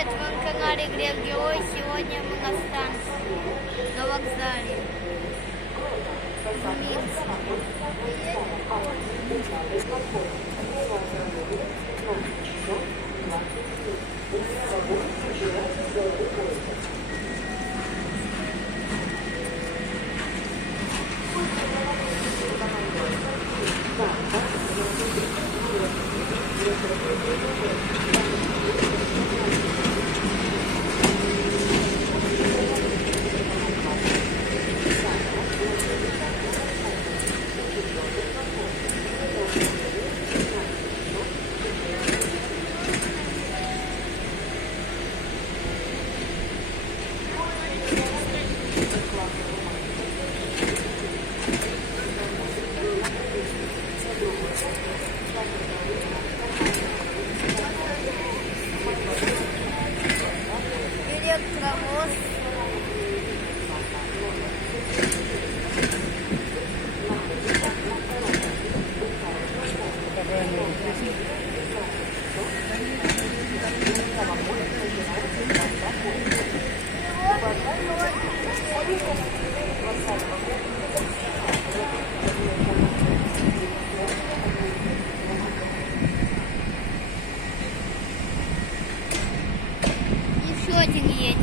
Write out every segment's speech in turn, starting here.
привет! Вы на канале Глеб Герой. Сегодня мы на станции, на вокзале в Минске. Электровоз. Еще один едет.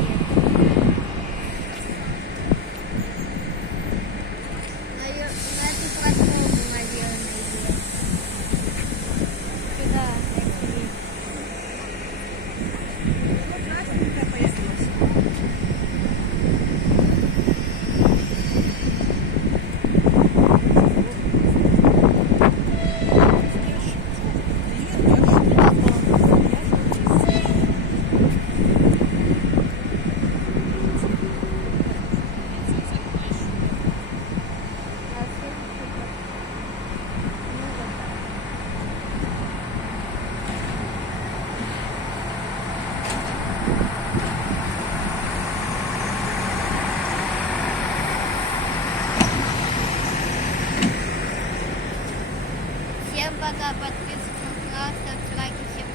На эту платформу, наверное, идет. Сюда, на Всем пока, подписывайтесь на канал, ставьте лайки, всем